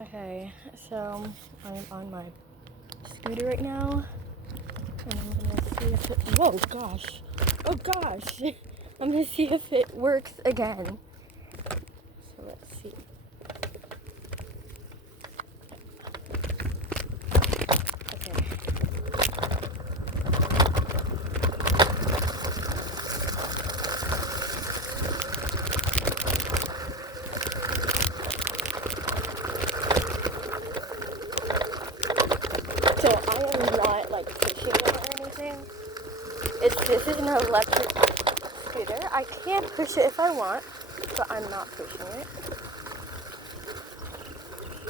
Okay, so I'm on my scooter right now, and I'm gonna see if it, whoa, gosh, oh gosh, I'm gonna see if it works again. So let's see. Okay. So I am not like pushing it or anything. This is an electric scooter. I can push it if I want, but I'm not pushing it.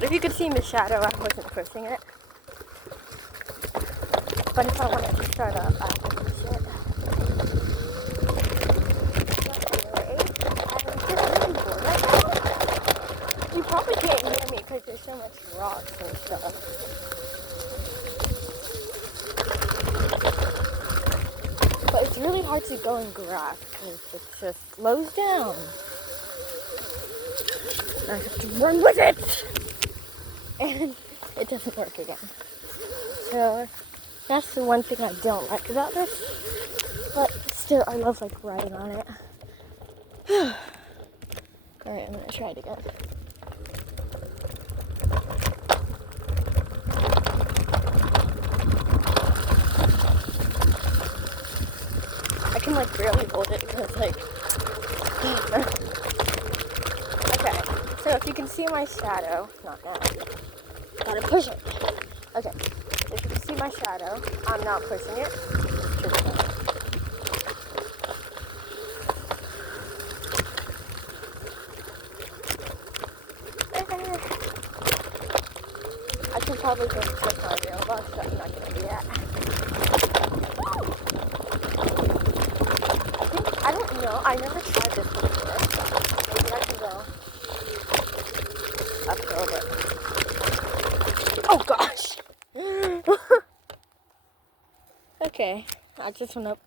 If you could see my shadow, I wasn't pushing it. But if I wanted to start up, I have to push it. You probably can't hear me because there's so much rocks and stuff. But it's really hard to go in grass because it just slows down. I have to run with it! And it doesn't work again. So that's the one thing I don't like about this. But still, I love like riding on it. Alright, I'm gonna try it again. I can like barely hold it because like okay, so if you can see my shadow, not now, gotta push it. Okay, if you can see my shadow, I'm not pushing it. I can probably just click my mailbox, but I'm not gonna do that. I don't know, I never tried this before. Maybe I can go uphill, but oh gosh! Okay, I just went up.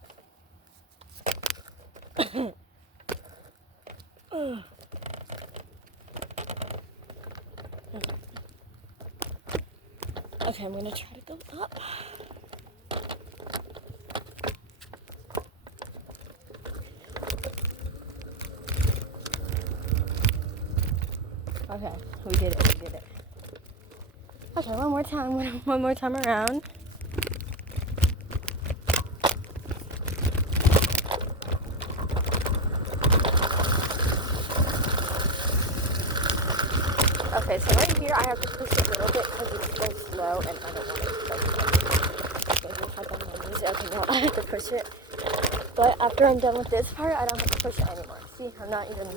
Okay, I'm gonna try to go up. Okay, we did it. Okay, one more time around. Okay, so right here I have to push it a little bit because it's so slow and I don't want it to if I don't want to use it. Okay, now I have to push it. But after I'm done with this part, I don't have to push it anymore. See, I'm not even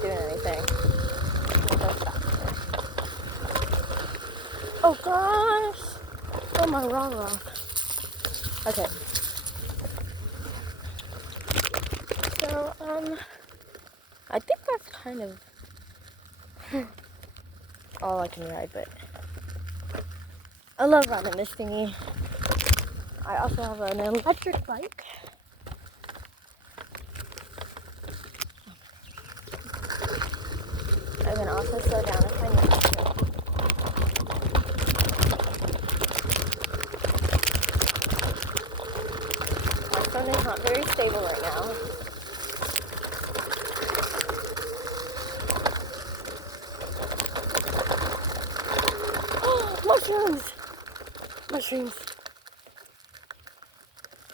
doing anything. Oh gosh! Oh my rah-rah. Okay. So, I think that's kind of all I can ride, but I love riding this thingy. I also have an electric bike. I can also slow down if I need to. My phone is not very stable right now. Mushrooms! Mushrooms!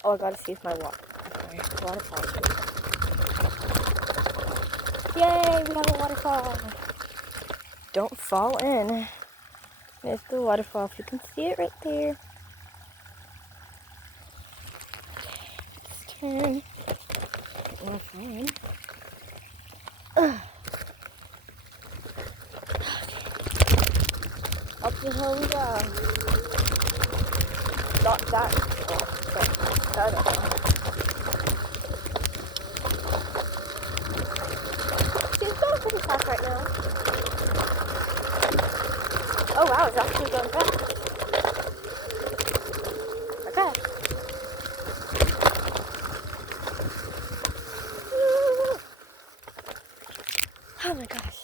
Oh, I gotta see if my waterfall. Yay, we have a waterfall! Don't fall in. There's the waterfall, if you can see it right there. Okay, let's turn. More fun. Okay. Up the hill we go. Not that hill, but that hill. See, it's going pretty fast right now. Oh wow, it's actually going fast. Okay. Oh my gosh.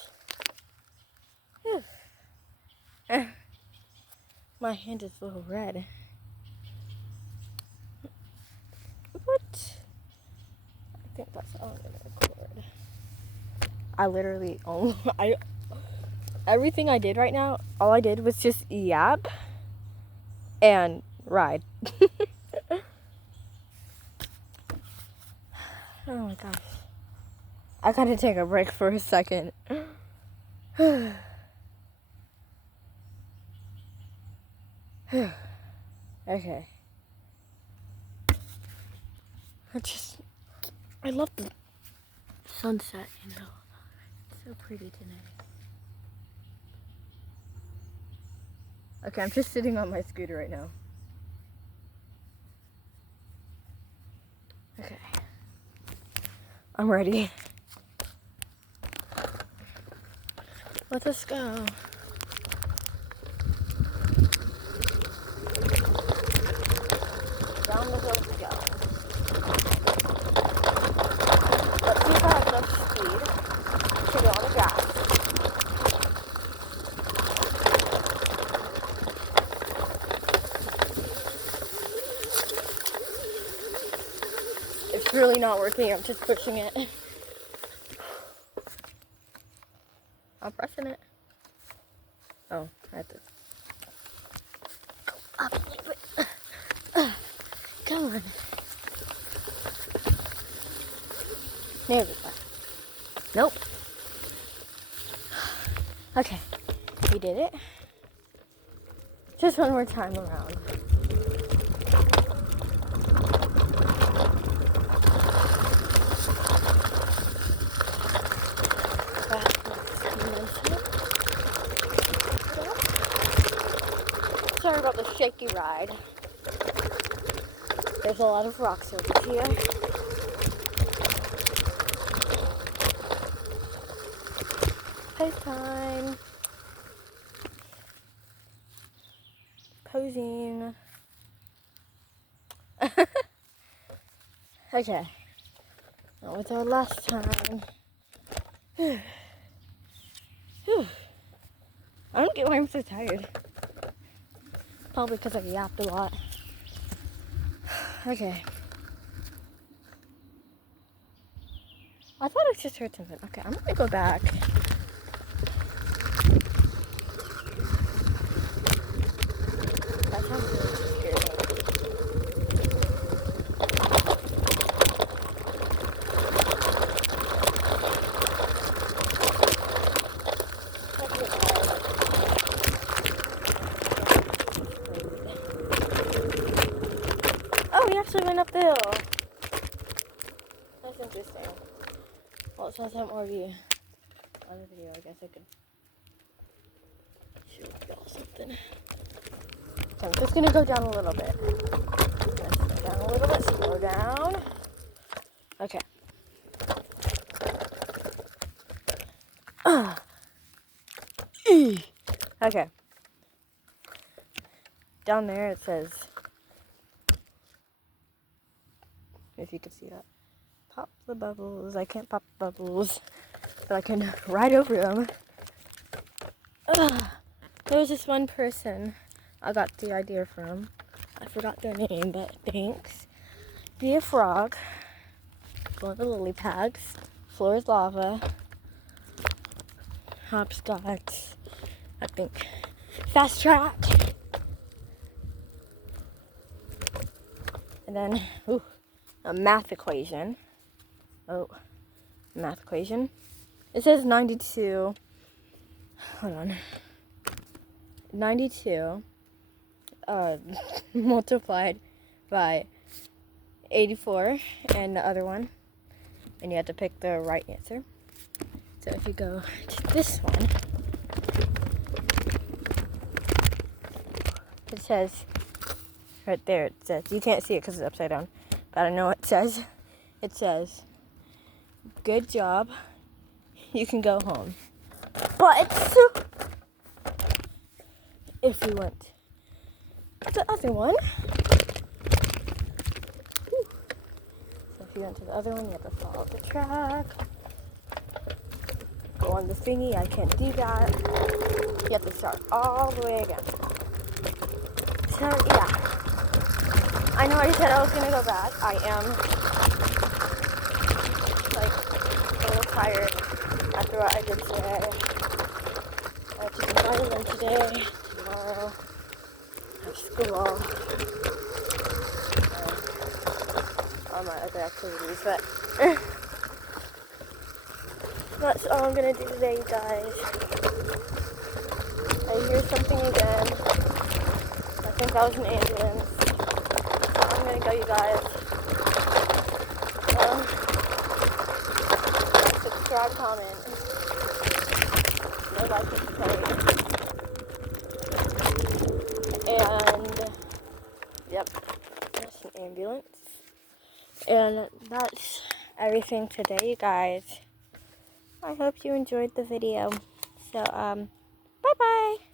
Whew. My hand is a little red. What? I think that's all I'm gonna record. I literally everything I did right now, all I did was just yap and ride. Oh my gosh. I gotta take a break for a second. Okay. I love the sunset, you know. It's so pretty tonight. Okay, I'm just sitting on my scooter right now. Okay. I'm ready. Let us go. Down the hill we go. Let's see if I have enough speed to go on the grass. It's really not working. I'm just pushing it. I'm pressing it. Oh, I have to go up a little bit. Come on. There we go. Nope. Okay, we did it. Just one more time around. Sorry about the shaky ride. There's a lot of rocks over here. FaceTime. Posing. Okay. That was our last time. I don't get why I'm so tired. Probably because I yapped a lot. Okay. I thought I just heard something. Okay, I'm gonna go back. That sounds really scary. Oh, we actually went up the hill. That's interesting. Well, it says I'm already on the video. I guess I could show y'all something. So I'm just gonna go down a little bit. Slow down a little bit. Slow down. Okay. Okay. Down there it says, if you can see that, pop the bubbles. I can't pop the bubbles, but I can ride over them. There was this one person I got the idea from. I forgot their name, but thanks. Be a frog. Go on the lily pads. Floor is lava. Hopscotch. I think. Fast track. And then, a math equation. Math equation. It says 92. Hold on. 92 multiplied by 84 and the other one. And you have to pick the right answer. So if you go to this one, it says, right there, it says, you can't see it because it's upside down, but I know what it says. It says, good job, you can go home. But if we went to the other one, so if you went to the other one, you have to follow the track. Go on the thingy, I can't do that. You have to start all the way again. So, yeah. I know I said I was gonna go back. I am, like, a little tired after what I did today. I have to do violin today, tomorrow, I have school, and all my other activities, but that's all I'm gonna do today, you guys. I hear something again. I think that was an ambulance. So I'm gonna go, you guys. Subscribe, comment, no like this page. And, yep, that's an ambulance. And that's everything today, you guys. I hope you enjoyed the video. So, bye-bye.